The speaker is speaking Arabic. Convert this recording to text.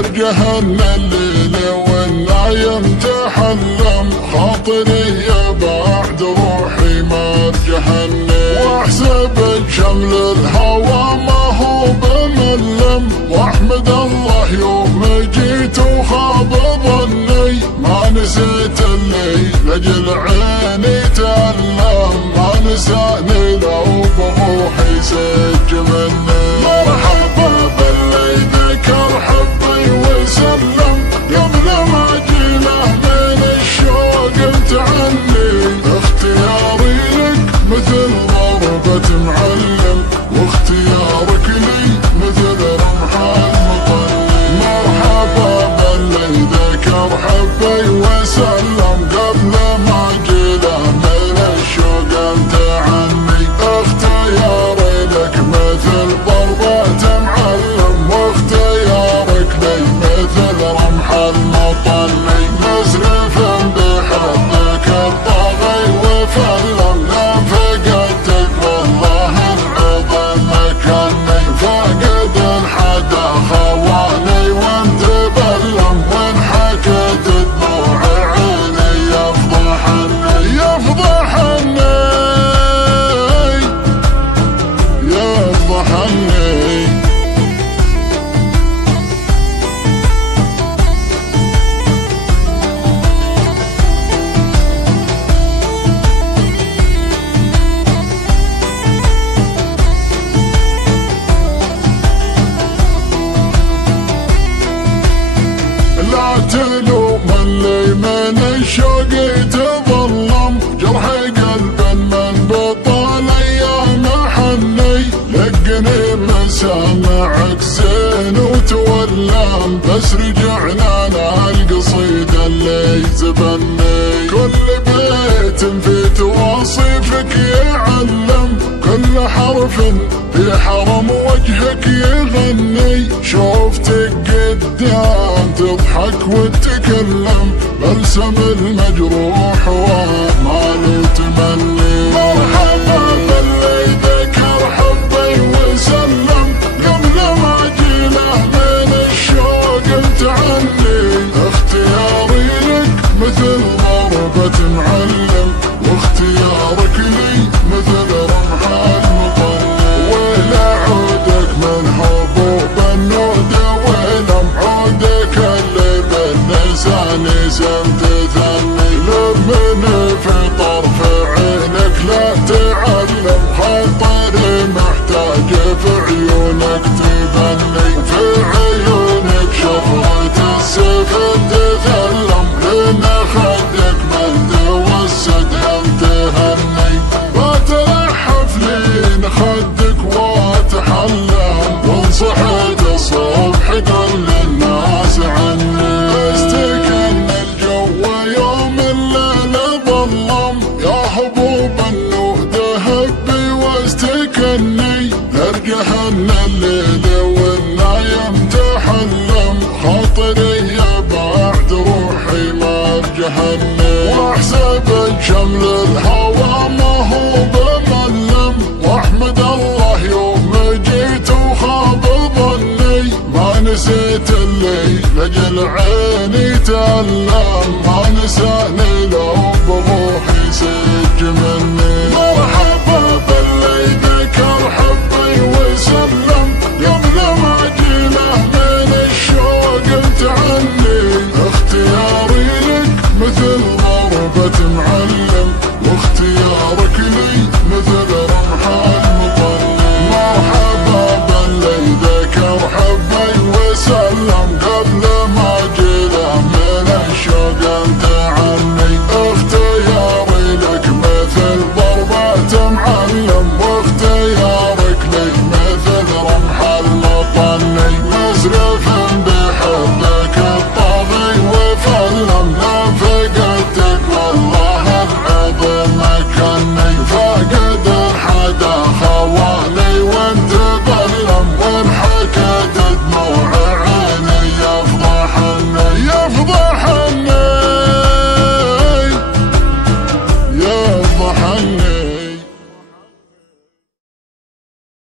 لرجهن الليل والنايم تحلم خاطري يا بعد روحي ما تجهني واحسب شمل الهوى ما هو بملم واحمد الله يوم جيت وخاب ظني ما نسيت اللي لجل عيني تألم ما نساني لو بروحي سج مني مرحبا باللي ذكر حبي وسلم قبل ما جيله من الشوق متعني اختياري لك مثل ضربة معلم واختيارك لي مثل رمح المطلي مرحبا باللي ذكر حبي وسلم قبل ما جيله من الشوق متعني اختياري لك مثل ضربة معلم واختيارك لي مثل رمح المطلي مسرف بحبك الطاغي وفلم لا فقدتك والله العظيم مكني فقد الحدا خواني وانت بلم وانحكت دموع عيني يفضحني يفضحني يفضحني لا تلوم اللي من الشوق تظلم جرح قلب من بطال ايام حني لقني مسامعك زين وتولم بس رجعنا القصيد اللي زبني كل بيت في تواصيفك يعلم كل حرف في حرم وجهك يغني شوفتك قدام تضحك وتتكلم بلسم المجروح وما له تمني مرحبا باللي ذكر حبي وسلم قبل ما جيله من الشوق متعني اختياري لك مثل ضربة معلم واختيارك لي مثل رمح المطلي ولا عودك من هبوب النودة ولم عودك اللي بالنساني سمت ثني لمني في طرف عينك لا تعلم خاطري محتاج في عيونك تبني في عيونك شفرة السيف تثلم لان خدك من توسد هم تهني بتلحف لين خدك واتحلم وانصحت الصبح قل للناس عني استكن الجو يوم الليل ظلم يا هبوب النودة هبي واستكني لرجهن الليل والنايم تحلم خاطري يا بعد روحي ما ارجهني واحسب شمل الهوى ما هو بملم واحمد الله يوم جيت وخاب ظني ما نسيت اللي لجل عيني تألم ما نساني لو بروحي سج مني